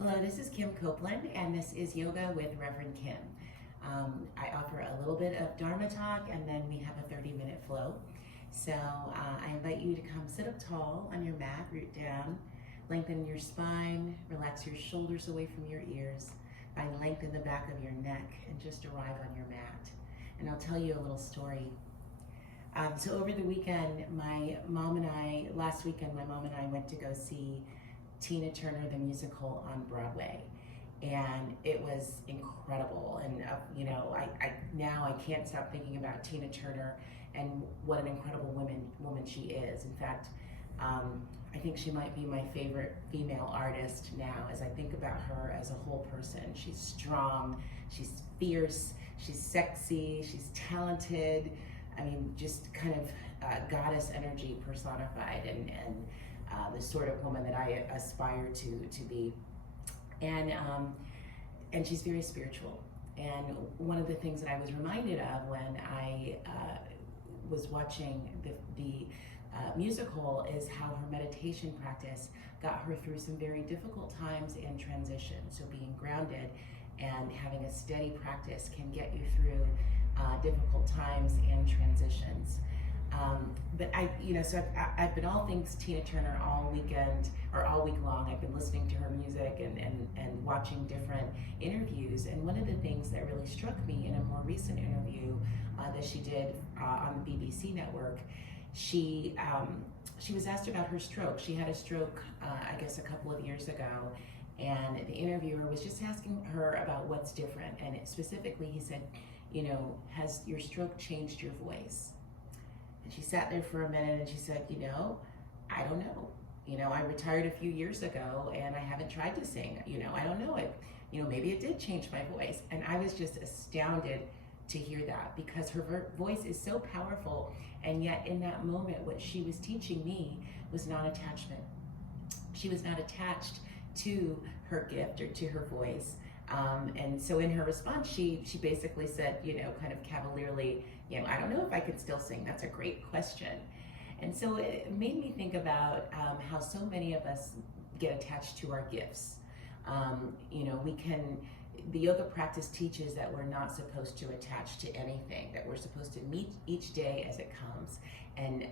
Hello, this is Kim Copeland, and this is Yoga with Reverend Kim. I offer a little bit of Dharma talk, and then we have a 30-minute flow. So I invite you to come sit up tall on your mat, root down, lengthen your spine, relax your shoulders away from your ears, find length in the back of your neck, and just arrive on your mat. And I'll tell you a little story. So over the weekend, last weekend, my mom and I went to go see Tina Turner, the musical on Broadway. And it was incredible. And I can't stop thinking about Tina Turner and what an incredible woman she is. In fact, I think she might be my favorite female artist now as I think about her as a whole person. She's strong, she's fierce, she's sexy, she's talented. I mean, just kind of goddess energy personified, and the sort of woman that I aspire to be. And she's very spiritual. And one of the things that I was reminded of when I was watching the musical is how her meditation practice got her through some very difficult times and transitions. So being grounded and having a steady practice can get you through difficult times and transitions. But I've been all things Tina Turner all weekend or all week long. I've been listening to her music and watching different interviews. And one of the things that really struck me in a more recent interview that she did on the BBC network, she was asked about her stroke. She had a stroke, I guess, a couple of years ago. And the interviewer was just asking her about what's different. And specifically, he said, has your stroke changed your voice? And she sat there for a minute and she said, I don't know. I retired a few years ago and I haven't tried to sing. I don't know it. Maybe it did change my voice. And I was just astounded to hear that, because her voice is so powerful. And yet in that moment, what she was teaching me was non-attachment. She was not attached to her gift or to her voice. And so in her response, she basically said, kind of cavalierly, I don't know if I could still sing. That's a great question. And so it made me think about how so many of us get attached to our gifts. The yoga practice teaches that we're not supposed to attach to anything, that we're supposed to meet each day as it comes and,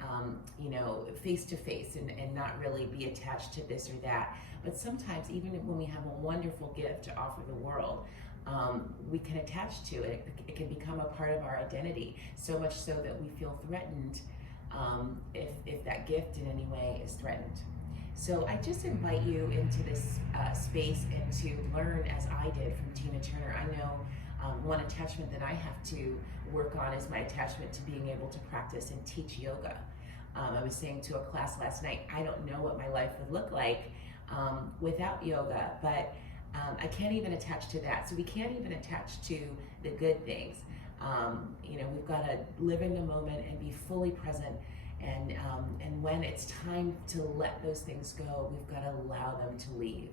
face to face and not really be attached to this or that. But sometimes, even when we have a wonderful gift to offer the world, we can attach to it. It can become a part of our identity, so much so that we feel threatened if that gift in any way is threatened. So I just invite you into this space and to learn as I did from Tina Turner. I know one attachment that I have to work on is my attachment to being able to practice and teach yoga. I was saying to a class last night, I don't know what my life would look like without yoga, but I can't even attach to that. So we can't even attach to the good things. We've got to live in the moment and be fully present. And when it's time to let those things go, we've got to allow them to leave.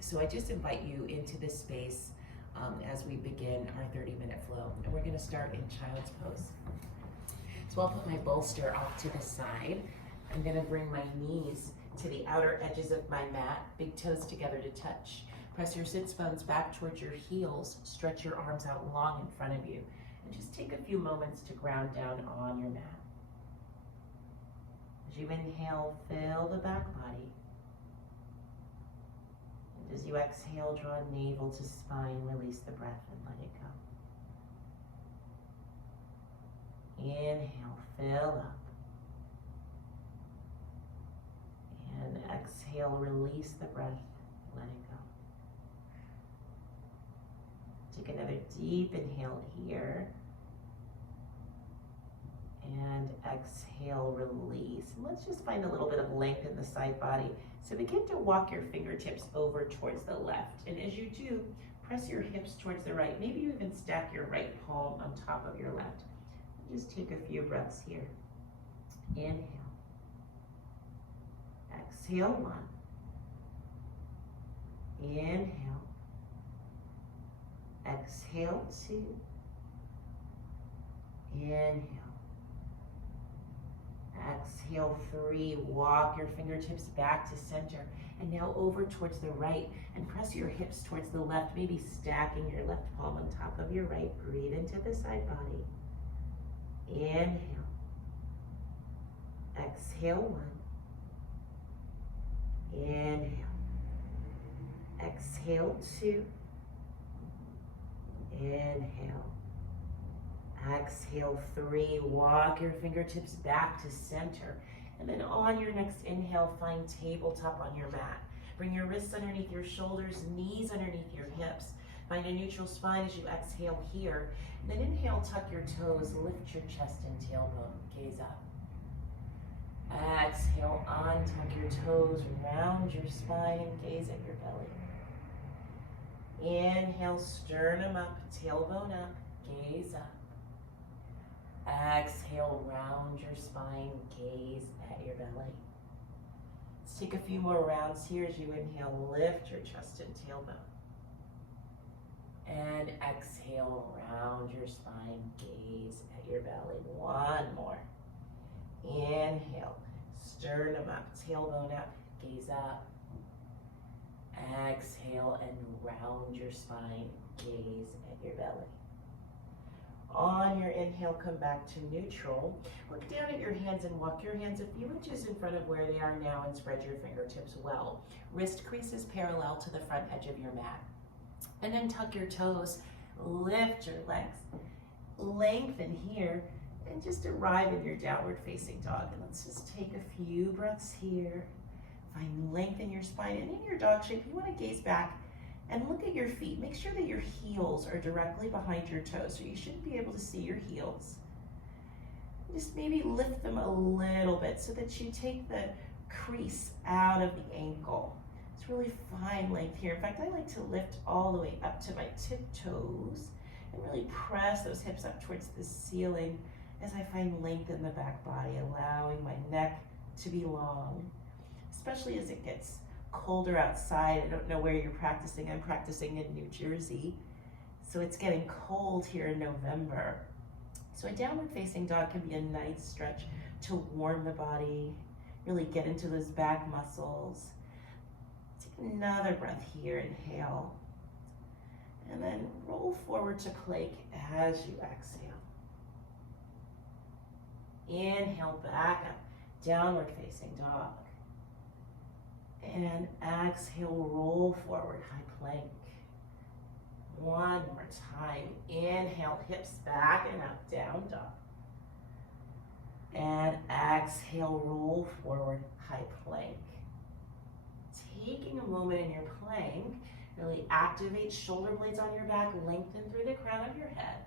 So I just invite you into this space as we begin our 30-minute flow. And we're going to start in child's pose. So I'll put my bolster off to the side. I'm going to bring my knees to the outer edges of my mat, big toes together to touch. Press your sits bones back towards your heels. Stretch your arms out long in front of you. And just take a few moments to ground down on your mat. As you inhale, fill the back body. And as you exhale, draw navel to spine, release the breath and let it go. Inhale, fill up. And exhale, release the breath, let it go. Take another deep inhale here. And exhale, release. And let's just find a little bit of length in the side body. So begin to walk your fingertips over towards the left. And as you do, press your hips towards the right. Maybe you even stack your right palm on top of your left. Just take a few breaths here. Inhale. Exhale, 1. Inhale. Exhale, 2. Inhale. Exhale, 3. Walk your fingertips back to center. And now over towards the right, and press your hips towards the left, maybe stacking your left palm on top of your right. Breathe into the side body. Inhale. Exhale, 1. Inhale. Exhale, 2. Inhale. Exhale, 3. Walk your fingertips back to center. And then on your next inhale, find tabletop on your mat. Bring your wrists underneath your shoulders, knees underneath your hips. Find a neutral spine as you exhale here. And then inhale, tuck your toes, lift your chest and tailbone, gaze up. Exhale, untuck your toes, round your spine and gaze at your belly. Inhale, sternum up, tailbone up, gaze up. Exhale, round your spine, gaze at your belly. Let's take a few more rounds here as you inhale, lift your chest and tailbone. And exhale, round your spine, gaze at your belly. One more. Inhale, sternum up, tailbone up, gaze up. Exhale and round your spine, gaze at your belly. On your inhale, come back to neutral. Look down at your hands and walk your hands a few inches in front of where they are now and spread your fingertips well. Wrist creases parallel to the front edge of your mat. And then tuck your toes, lift your legs, lengthen here, and just arrive in your downward facing dog. And let's just take a few breaths here. Find length in your spine, and in your dog shape, you want to gaze back and look at your feet. Make sure that your heels are directly behind your toes, so you should be able to see your heels. Just maybe lift them a little bit so that you take the crease out of the ankle. It's really fine length here. In fact, I like to lift all the way up to my tiptoes and really press those hips up towards the ceiling as I find length in the back body, allowing my neck to be long, especially as it gets colder outside. I don't know where you're practicing. I'm practicing in New Jersey, so it's getting cold here in November. So a downward facing dog can be a nice stretch to warm the body, really get into those back muscles. Take another breath here, inhale, and then roll forward to plank as you exhale. Inhale, back up, downward facing dog. And exhale, roll forward, high plank. One more time. Inhale, hips back and up, down dog. And exhale, roll forward, high plank. Taking a moment in your plank, really activate shoulder blades on your back, lengthen through the crown of your head,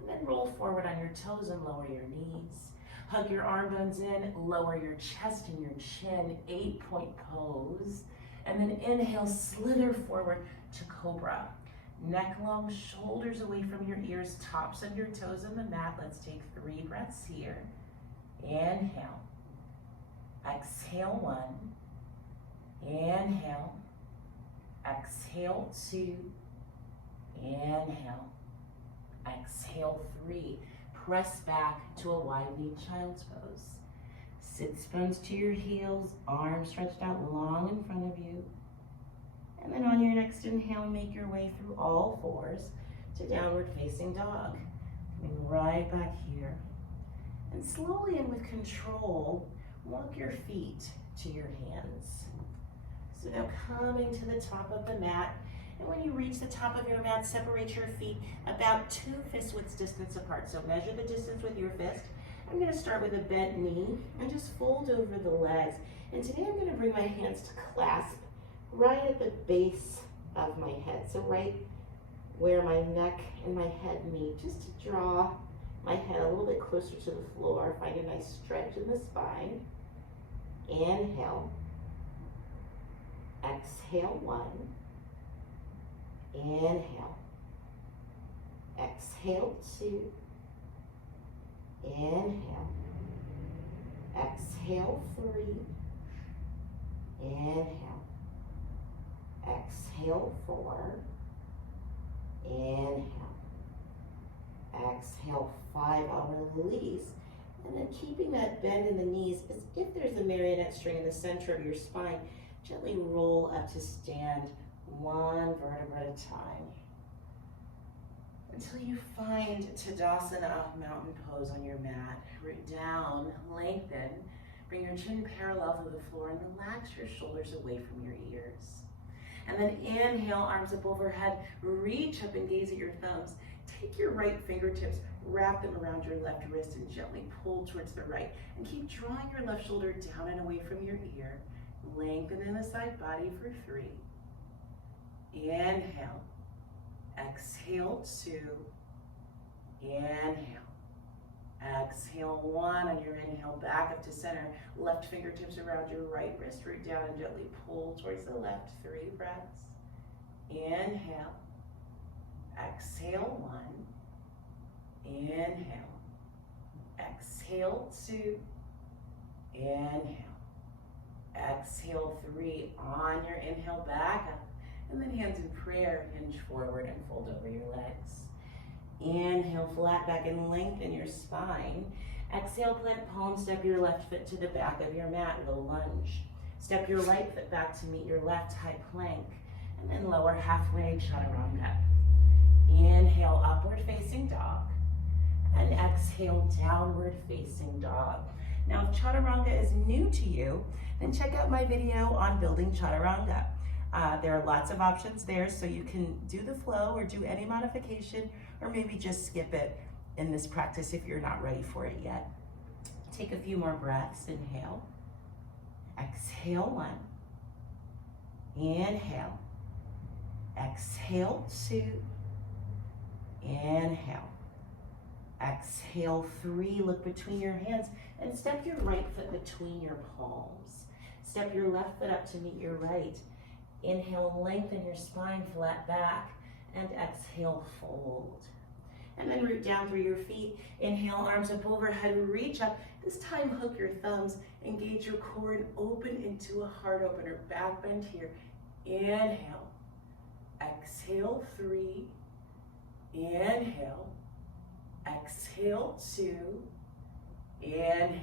and then roll forward on your toes and lower your knees. Hug your arm bones in, lower your chest and your chin, 8-point pose. And then inhale, slither forward to cobra. Neck long, shoulders away from your ears, tops of your toes on the mat. Let's take 3 breaths here. Inhale. Exhale, 1. Inhale. Exhale, 2. Inhale. Exhale, 3. Press back to a wide knee child's pose. Sits bones to your heels, arms stretched out long in front of you. And then on your next inhale, make your way through all 4s to downward facing dog. Coming right back here. And slowly and with control, walk your feet to your hands. So now coming to the top of the mat, and when you reach the top of your mat, separate your feet about 2 fist widths distance apart. So measure the distance with your fist. I'm going to start with a bent knee and just fold over the legs. And today I'm going to bring my hands to clasp right at the base of my head. So right where my neck and my head meet, just to draw my head a little bit closer to the floor. Find a nice stretch in the spine. Inhale. Exhale, 1. Inhale. Exhale, 2. Inhale. Exhale, 3. Inhale. Exhale, 4. Inhale. Exhale, 5. I'll release. And then keeping that bend in the knees as if there's a marionette string in the center of your spine. Gently roll up to stand, one vertebra at a time, until you find Tadasana, mountain pose on your mat. Root down, lengthen, bring your chin parallel to the floor and relax your shoulders away from your ears. And then inhale, arms up overhead, reach up and gaze at your thumbs. Take your right fingertips, wrap them around your left wrist and gently pull towards the right. And keep drawing your left shoulder down and away from your ear. Lengthen in the side body for 3. Inhale. Exhale, 2. Inhale. Exhale, 1. On your inhale, back up to center. Left fingertips around your right wrist. Root down and gently pull towards the left. 3 breaths. Inhale. Exhale, 1. Inhale. Exhale, 2. Inhale. Exhale, 3. On your inhale, back up. And then hands in prayer, hinge forward and fold over your legs. Inhale, flat back and lengthen your spine. Exhale, plant palm, step your left foot to the back of your mat, low lunge. Step your right foot back to meet your left, high plank. And then lower halfway, chaturanga. Inhale, upward facing dog. And exhale, downward facing dog. Now, if chaturanga is new to you, then check out my video on building chaturanga. There are lots of options there, so you can do the flow or do any modification, or maybe just skip it in this practice if you're not ready for it yet. Take a few more breaths. Inhale. Exhale, 1. Inhale. Exhale, 2. Inhale. Exhale, 3. Look between your hands and step your right foot between your palms. Step your left foot up to meet your right. Inhale, lengthen your spine, flat back, and exhale, fold. And then root down through your feet. Inhale, arms up overhead, reach up. This time, hook your thumbs, engage your core, and open into a heart opener. Back bend here. Inhale. Exhale, 3. Inhale. Exhale, 2. Inhale.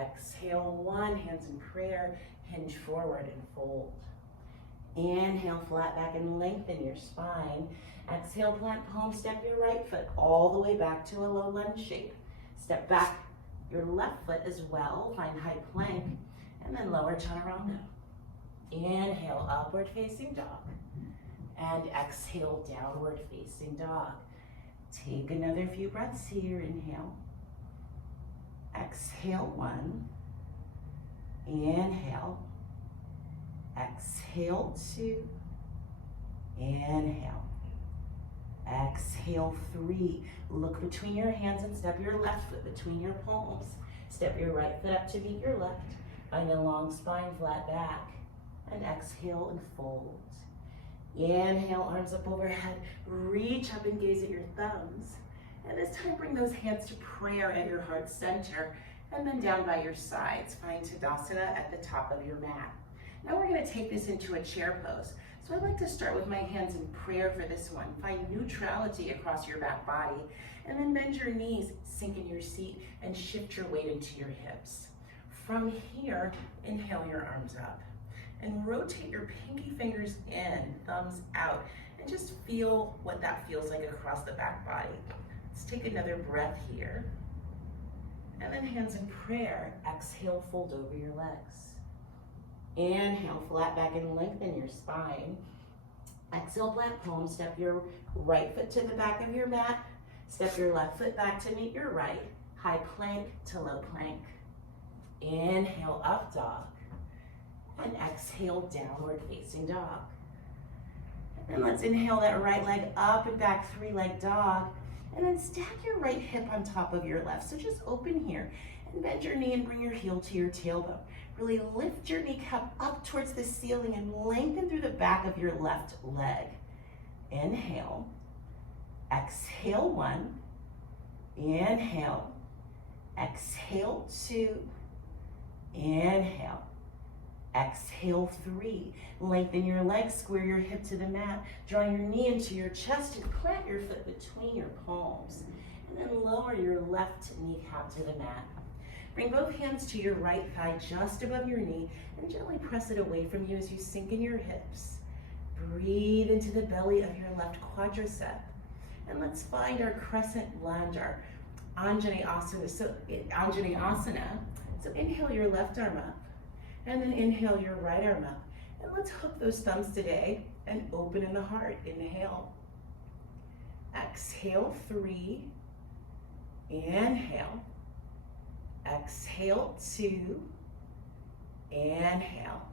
Exhale, 1. Hands in prayer. Hinge forward and fold. Inhale, flat back and lengthen your spine. Exhale, plant palm, step your right foot all the way back to a low lunge shape. Step back your left foot as well, find high plank, and then lower chaturanga. Inhale, upward facing dog. And exhale, downward facing dog. Take another few breaths here. Inhale. Exhale, 1. Inhale. Exhale, 2. Inhale. Exhale, 3. Look between your hands and step your left foot between your palms. Step your right foot up to meet your left. Find a long spine, flat back. And exhale and fold. Inhale, arms up overhead. Reach up and gaze at your thumbs. And this time bring those hands to prayer at your heart center. And then down by your sides. Find Tadasana at the top of your mat. Now we're going to take this into a chair pose. So I'd like to start with my hands in prayer for this one. Find neutrality across your back body. And then bend your knees, sink in your seat, and shift your weight into your hips. From here, inhale your arms up. And rotate your pinky fingers in, thumbs out. And just feel what that feels like across the back body. Let's take another breath here. And then hands in prayer. Exhale, fold over your legs. Inhale, flat back and lengthen your spine. Exhale, plant palms. Step your right foot to the back of your mat. Step your left foot back to meet your right. High plank to low plank. Inhale, up dog. And exhale, downward facing dog. And let's inhale that right leg up and back, 3-leg dog. And then stack your right hip on top of your left. So just open here and bend your knee and bring your heel to your tailbone. Really lift your kneecap up towards the ceiling and lengthen through the back of your left leg. Inhale. Exhale, 1. Inhale. Exhale, 2. Inhale. Exhale, 3. Lengthen your legs, square your hip to the mat. Draw your knee into your chest and plant your foot between your palms. And then lower your left kneecap to the mat. Bring both hands to your right thigh just above your knee and gently press it away from you as you sink in your hips. Breathe into the belly of your left quadricep. And let's find our crescent lunge, our Anjaneyasana. So inhale your left arm up, and then inhale your right arm up. And let's hook those thumbs today and open in the heart. Inhale. Exhale, 3. Inhale. Exhale, 2. Inhale.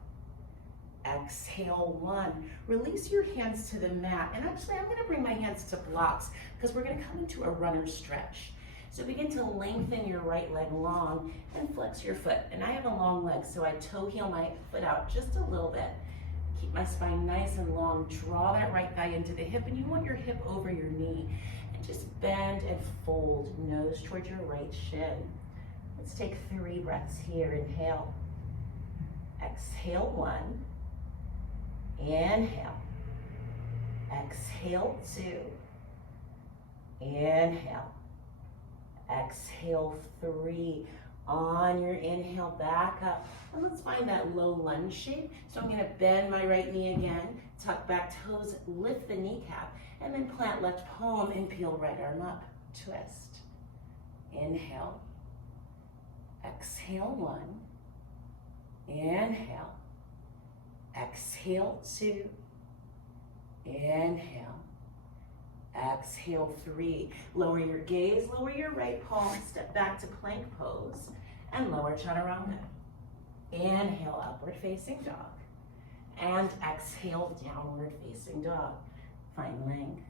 Exhale, 1. Release your hands to the mat. And actually, I'm going to bring my hands to blocks because we're going to come into a runner stretch. So begin to lengthen your right leg long and flex your foot. And I have a long leg, so I toe heel my foot out just a little bit. Keep my spine nice and long. Draw that right thigh into the hip, and you want your hip over your knee. And just bend and fold, nose towards your right shin. Let's take 3 breaths here. Inhale. Exhale, 1. Inhale. Exhale, 2. Inhale. Exhale, 3. On your inhale, back up. And let's find that low lunge shape. So I'm going to bend my right knee again, tuck back toes, lift the kneecap, and then plant left palm and peel right arm up. Twist. Inhale. Exhale, 1. Inhale. Exhale, 2. Inhale. Exhale, 3. Lower your gaze, lower your right palm, step back to plank pose, and lower chaturanga. Inhale, upward facing dog. And exhale, downward facing dog. Find length.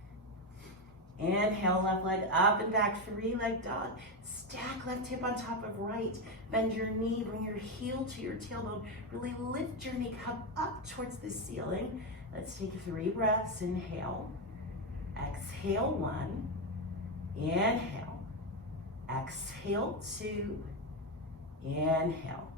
Inhale, left leg up and back, 3-leg dog. Stack left hip on top of right. Bend your knee, bring your heel to your tailbone. Really lift your kneecap up towards the ceiling. Let's take 3 breaths. Inhale. Exhale, 1. Inhale. Exhale, 2. Inhale.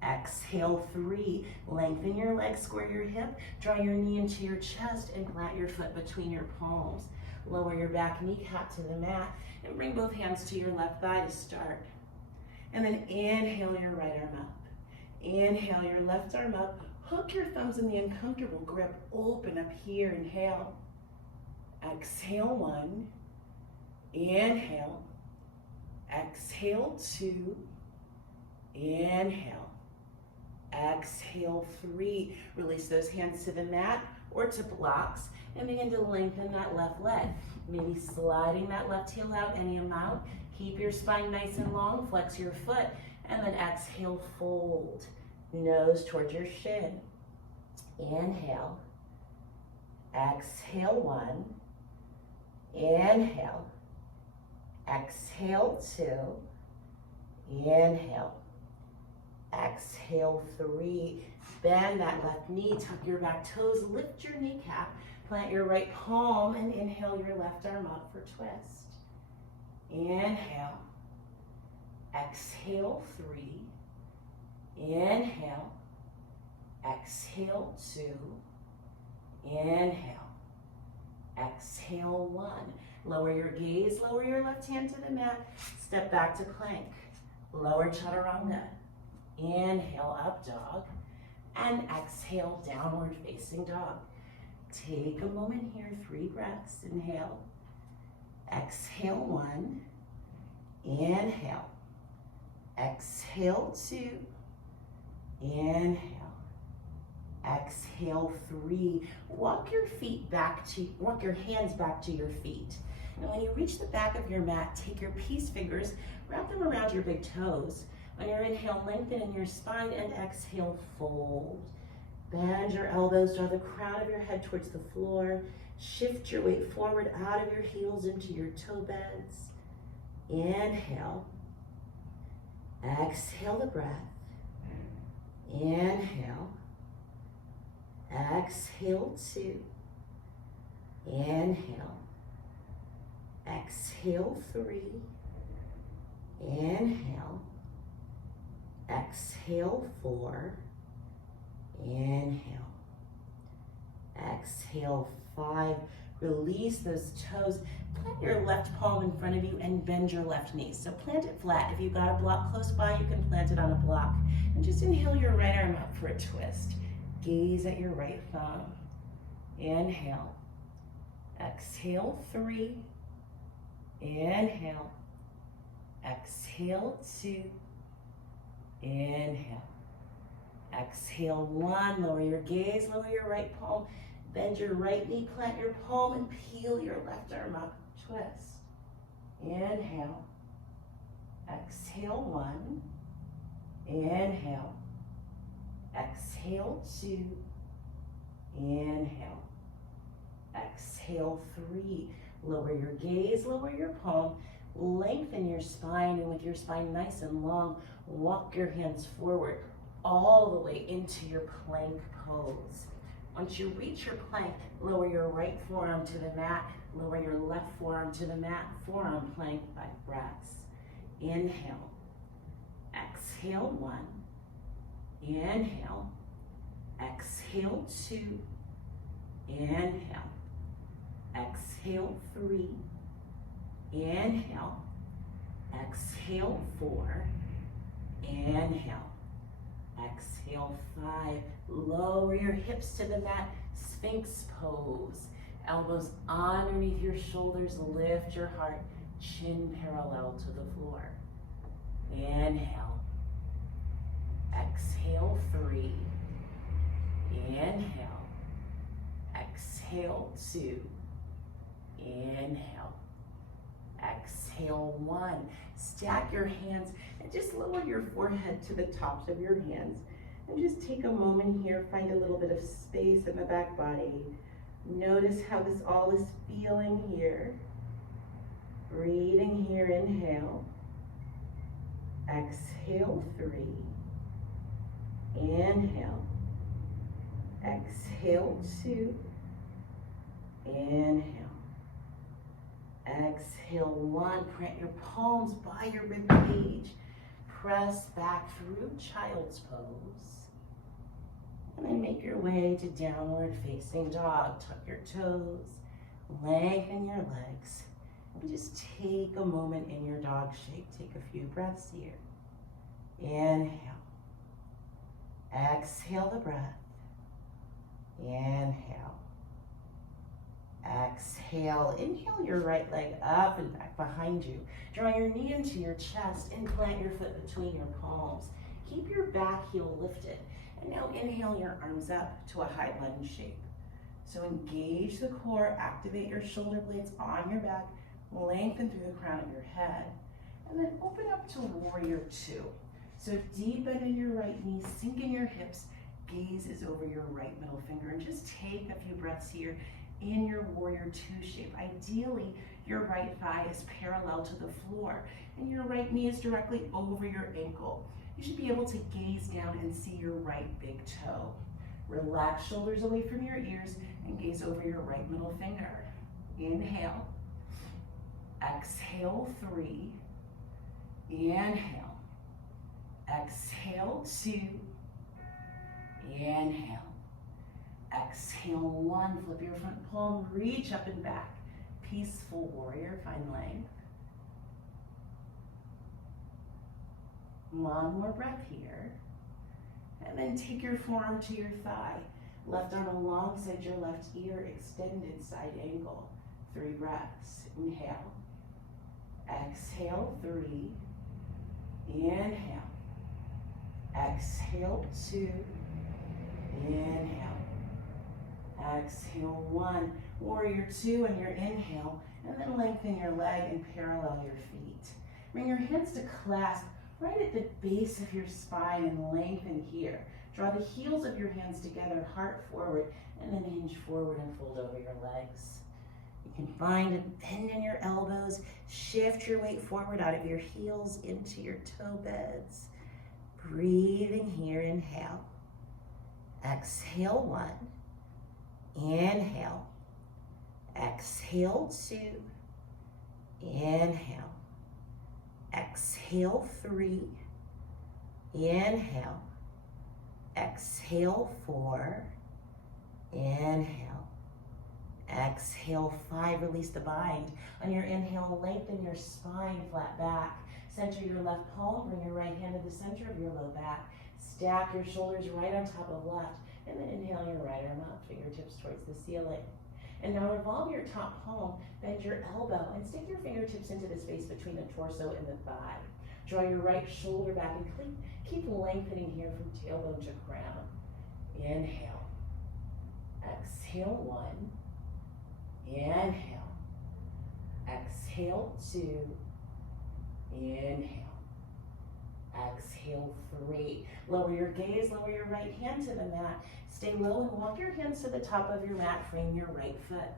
Exhale, 3. Lengthen your legs, square your hip, draw your knee into your chest, and plant your foot between your palms. Lower your back kneecap to the mat, and bring both hands to your left thigh to start. And then inhale your right arm up. Inhale your left arm up. Hook your thumbs in the uncomfortable grip. Open up here. Inhale. Exhale, 1. Inhale. Exhale, 2. Inhale. Exhale, 3. Release those hands to the mat or to blocks and begin to lengthen that left leg. Maybe sliding that left heel out any amount. Keep your spine nice and long. Flex your foot and then exhale, fold. Nose towards your shin. Inhale. Exhale, 1. Inhale. Exhale, 2. Inhale. Exhale, 3. Bend that left knee, tuck your back toes, lift your kneecap, plant your right palm, and inhale your left arm up for twist. Inhale. Exhale, 3. Inhale. Exhale, 2. Inhale. Exhale, 1. Lower your gaze, lower your left hand to the mat, step back to plank. Lower chaturanga. Inhale, up dog, and exhale, downward facing dog. Take a moment here, 3 breaths. Inhale. Exhale, 1. Inhale. Exhale, 2. Inhale. Exhale, 3. Walk your hands back to your feet. And when you reach the back of your mat, take your peace fingers, wrap them around your big toes. On your inhale, lengthen in your spine, and exhale, fold. Bend your elbows, draw the crown of your head towards the floor. Shift your weight forward out of your heels into your toe beds. Inhale. Exhale the breath. Inhale. Exhale, 2. Inhale. Exhale, 3. Inhale. Exhale, 4. Inhale. Exhale, 5. Release those toes. Plant your left palm in front of you and bend your left knee. So plant it flat. If you've got a block close by, you can plant it on a block. And just inhale your right arm up for a twist. Gaze at your right thumb. Inhale. Exhale, 3. Inhale. Exhale, 2. Inhale. Exhale, 1. Lower your gaze, lower your right palm. Bend your right knee, plant your palm, and peel your left arm up. Twist. Inhale. Exhale, 1. Inhale. Exhale, 2. Inhale. Exhale, 3. Lower your gaze, lower your palm. Lengthen your spine, and with your spine nice and long, walk your hands forward all the way into your plank pose. Once you reach your plank, lower your right forearm to the mat, lower your left forearm to the mat, forearm plank, 5 breaths. Inhale. Exhale, 1. Inhale. Exhale, 2. Inhale. Exhale, 3. Inhale. Exhale, 4. Inhale. Exhale, 5. Lower your hips to the mat, Sphinx pose. Elbows underneath your shoulders, lift your heart, chin parallel to the floor. Inhale. Exhale, 3. Inhale. Exhale, 2. Inhale. Exhale, 1. Stack your hands and just lower your forehead to the tops of your hands. And just take a moment here, find a little bit of space in the back body. Notice how this all is feeling here. Breathing here, inhale. Exhale, 3. Inhale. Exhale, 2. Inhale. Exhale, 1. Plant your palms by your rib cage. Press back through child's pose. And then make your way to downward facing dog. Tuck your toes, lengthen your legs, and just take a moment in your dog shape. Take a few breaths here. Inhale. Exhale the breath. Inhale. Exhale. Inhale your right leg up and back behind you. Draw your knee into your chest and plant your foot between your palms. Keep your back heel lifted. And now inhale your arms up to a high lunge shape. So engage the core, activate your shoulder blades on your back, lengthen through the crown of your head, and then open up to warrior 2. So deep bend in your right knee, sink in your hips, gaze is over your right middle finger, and just take a few breaths here in your warrior 2 shape. Ideally, your right thigh is parallel to the floor, and your right knee is directly over your ankle. You should be able to gaze down and see your right big toe. Relax shoulders away from your ears and gaze over your right middle finger. Inhale. Exhale, 3. Inhale. Exhale, 2. Inhale. Exhale, 1. Flip your front palm, reach up and back. Peaceful warrior, find length. One more breath here. And then take your forearm to your thigh. Left arm alongside your left ear, extended side angle. 3 breaths. Inhale. Exhale, 3. Inhale. Exhale, 2. Inhale. Exhale, 1. Warrior 2 and your inhale. And then lengthen your leg and parallel your feet. Bring your hands to clasp right at the base of your spine and lengthen here. Draw the heels of your hands together, heart forward, and then hinge forward and fold over your legs. You can find a bend in your elbows, shift your weight forward out of your heels into your toe beds. Breathing here, inhale. Exhale, 1. Inhale. Exhale, 2. Inhale. Exhale, 3. Inhale. Exhale, 4. Inhale. Exhale, 5, release the bind. On your inhale, lengthen your spine, flat back. Center your left palm, bring your right hand to the center of your low back. Stack your shoulders right on top of left. And then inhale your right arm up, fingertips towards the ceiling. And now revolve your top palm, bend your elbow, and stick your fingertips into the space between the torso and the thigh. Draw your right shoulder back and keep lengthening here from tailbone to crown. Inhale. Exhale, 1. Inhale. Exhale, 2. Inhale. Exhale, 3. Lower your gaze, lower your right hand to the mat. Stay low and walk your hands to the top of your mat. Frame your right foot.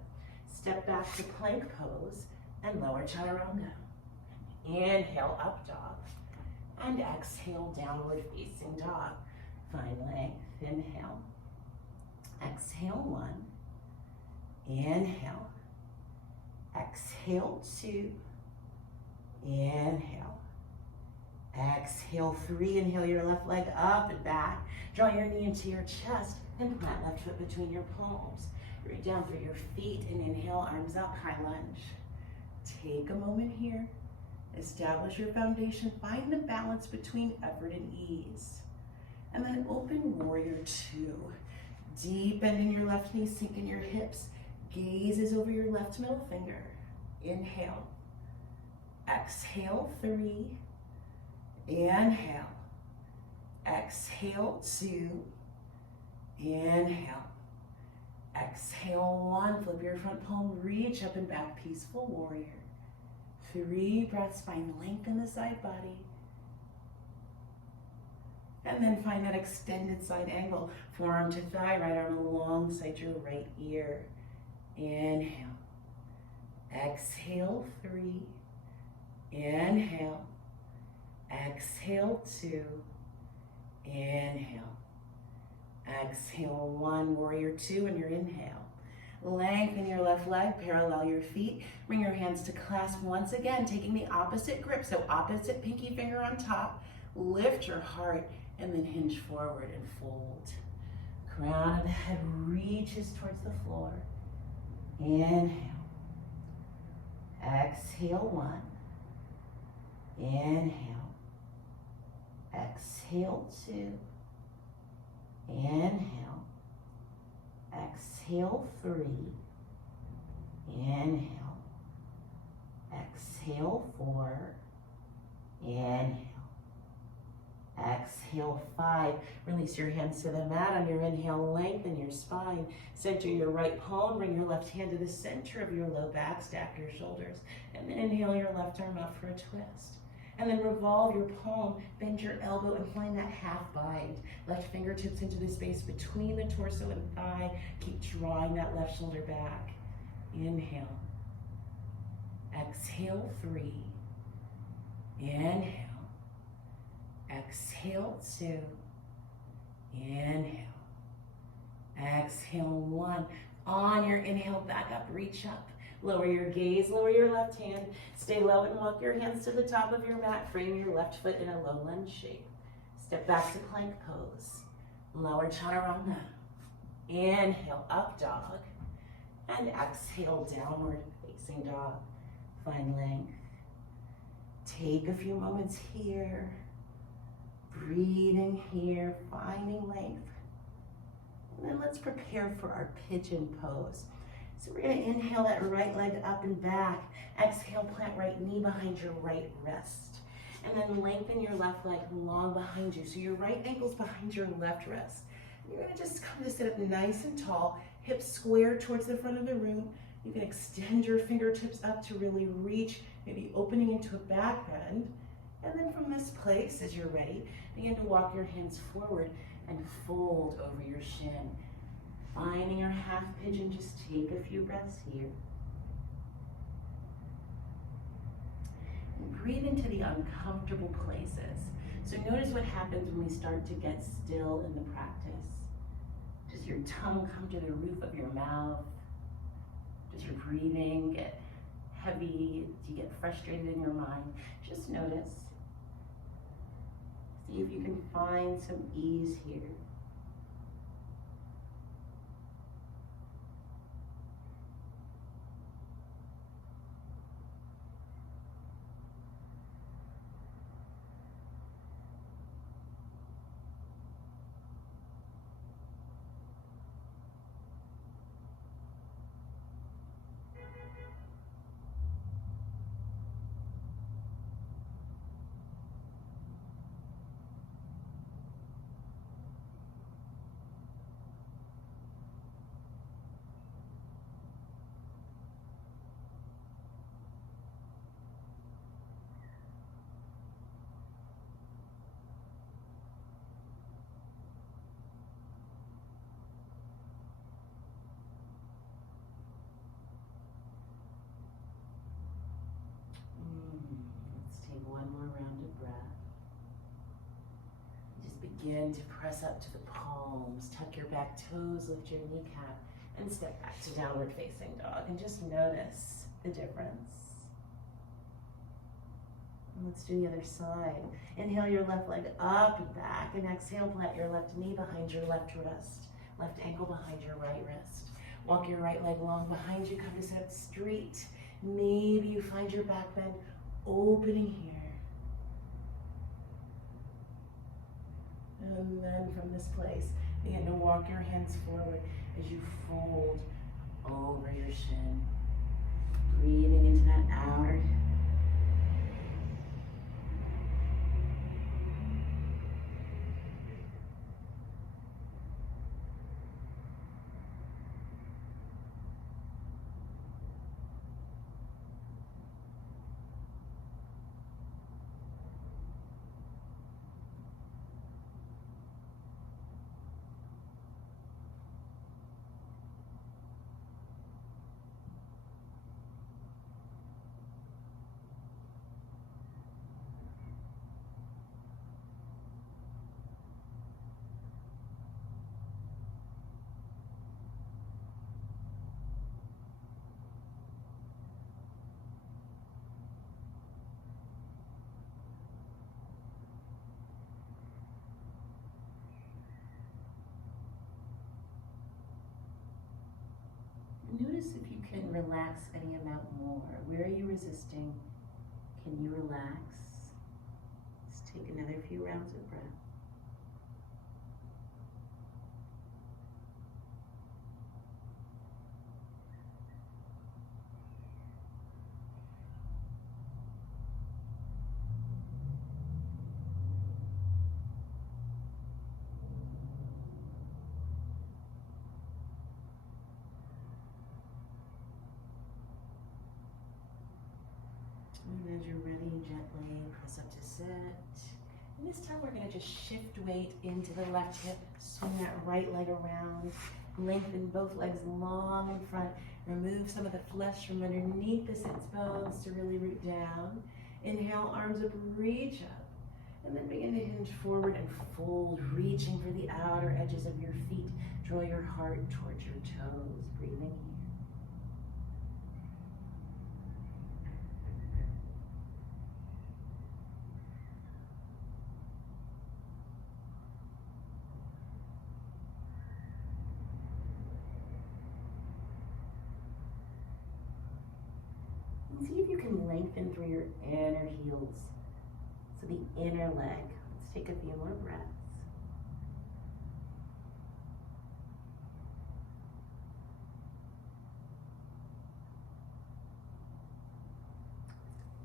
Step back to plank pose and lower chaturanga. Inhale, up dog. And exhale, downward facing dog. Find length. Inhale. Exhale, 1. Inhale. Exhale, 2. Inhale. Exhale, 3. Inhale your left leg up and back. Draw your knee into your chest and plant left foot between your palms. Root down through your feet and inhale, arms up, high lunge. Take a moment here. Establish your foundation. Find the balance between effort and ease. And then open warrior 2. Deep bend in your left knee, sink in your hips. Gaze is over your left middle finger. Inhale. Exhale, 3. Inhale. Exhale, 2. Inhale. Exhale, 1. Flip your front palm, reach up and back, peaceful warrior. 3 breaths, find length in the side body. And then find that extended side angle. Forearm to thigh, right arm alongside your right ear. Inhale. Exhale, 3. Inhale. Exhale, 2. Inhale. Exhale, 1. Warrior 2 in your inhale. Lengthen your left leg, parallel your feet. Bring your hands to clasp once again, taking the opposite grip. So opposite pinky finger on top. Lift your heart and then hinge forward and fold. Crown of the head reaches towards the floor. Inhale. Exhale, 1. Inhale. Exhale, 2. Inhale. Exhale, 3. Inhale. Exhale, 4. Inhale. Exhale, 5. Release your hands to the mat. On your inhale, lengthen your spine. Center your right palm. Bring your left hand to the center of your low back. Stack your shoulders. And then inhale your left arm up for a twist. And then revolve your palm, bend your elbow, and find that half bind. Left fingertips into the space between the torso and thigh. Keep drawing that left shoulder back. Inhale. Exhale, 3. Inhale. Exhale, 2. Inhale. Exhale, 1. On your inhale, back up, reach up. Lower your gaze, lower your left hand. Stay low and walk your hands to the top of your mat. Frame your left foot in a low lunge shape. Step back to plank pose. Lower chaturanga. Inhale, up dog. And exhale, downward facing dog. Find length. Take a few moments here. Breathing here, finding length. And then let's prepare for our pigeon pose. So we're going to inhale that right leg up and back. Exhale, plant right knee behind your right wrist. And then lengthen your left leg long behind you. So your right ankle's behind your left wrist. You're going to just come to sit up nice and tall, hips square towards the front of the room. You can extend your fingertips up to really reach, maybe opening into a back bend. And then from this place, as you're ready, begin to walk your hands forward and fold over your shin. Finding your half pigeon, just take a few breaths here. And breathe into the uncomfortable places. So notice what happens when we start to get still in the practice. Does your tongue come to the roof of your mouth? Does your breathing get heavy? Do you get frustrated in your mind? Just notice. See if you can find some ease here. breath. Just begin to press up to the palms, tuck your back toes, lift your kneecap, and step back to downward facing dog. And just notice the difference. And let's do the other side. Inhale your left leg up and back, and exhale, plant your left knee behind your left wrist, left ankle behind your right wrist. Walk your right leg long behind you, come to sit up straight. Maybe you find your back bend opening here. And then from this place, begin to walk your hands forward as you fold over your shin. Breathing into that outer hip. Notice if you can relax any amount more. Where are you resisting? Can you relax? Let's take another few rounds of breath. And as you're ready, gently press up to sit. And this time we're going to just shift weight into the left hip, swing that right leg around, lengthen both legs long in front, remove some of the flesh from underneath the sits bones to really root down. Inhale, arms up, reach up, and then begin to hinge forward and fold, reaching for the outer edges of your feet. Draw your heart towards your toes, breathing here. And see if you can lengthen through your inner heels. So the inner leg. Let's take a few more breaths.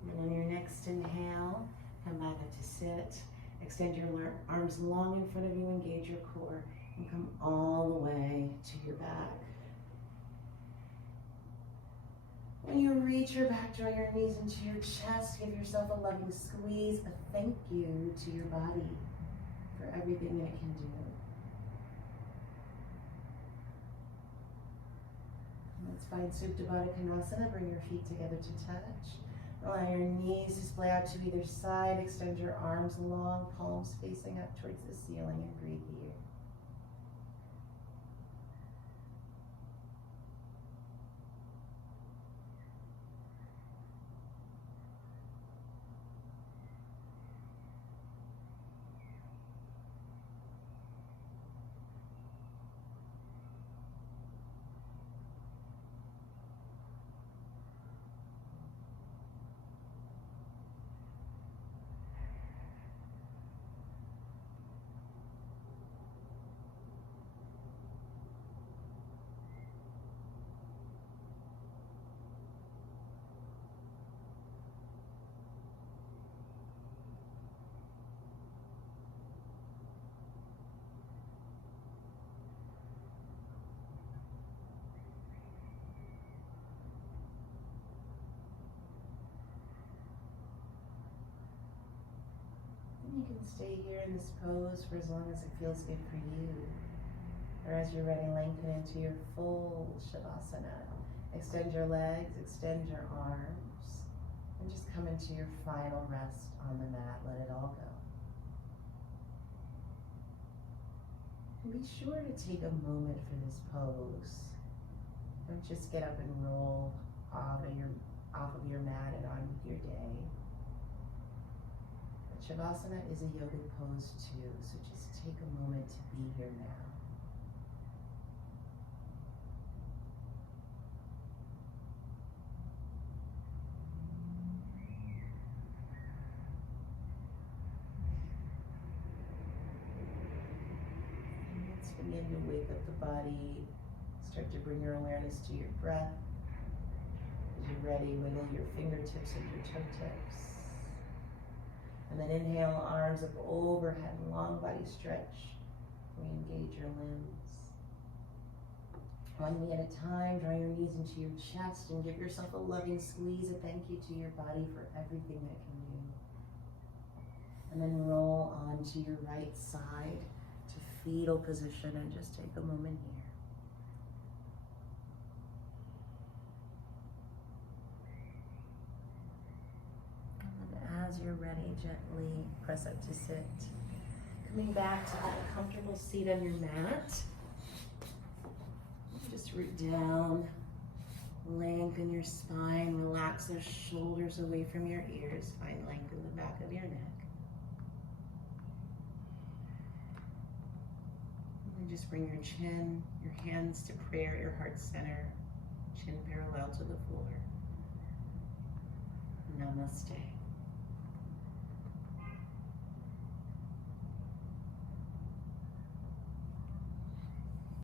And on your next inhale, come back up to sit. Extend your arms long in front of you, engage your core, and come all the way to your back. When you reach your back, draw your knees into your chest, give yourself a loving squeeze, a thank you to your body for everything that it can do. Let's find Supta Baddha Konasana. Bring your feet together to touch. Allow your knees to splay out to either side. Extend your arms long, palms facing up towards the ceiling, and breathe here. You can stay here in this pose for as long as it feels good for you. Or as you're ready, lengthen into your full Shavasana. Extend your legs, extend your arms. And just come into your final rest on the mat. Let it all go. And be sure to take a moment for this pose. Don't just get up and roll off of your mat and on with your day. But Shavasana is a yogic pose too, so just take a moment to be here now. Begin to wake up the body. Start to bring your awareness to your breath. As you're ready, wiggle your fingertips and your toe tips. And then inhale, arms up overhead, long body stretch. Re-engage your limbs. One knee at a time, draw your knees into your chest and give yourself a loving squeeze, a thank you to your body for everything that it can do. And then roll onto your right side. Fetal position and just take a moment here. And as you're ready, gently press up to sit. Coming back to that comfortable seat on your mat. Just root down, lengthen your spine, relax those shoulders away from your ears, find length in the back of your neck. Just bring your chin, your hands to prayer, your heart center, chin parallel to the floor. Namaste.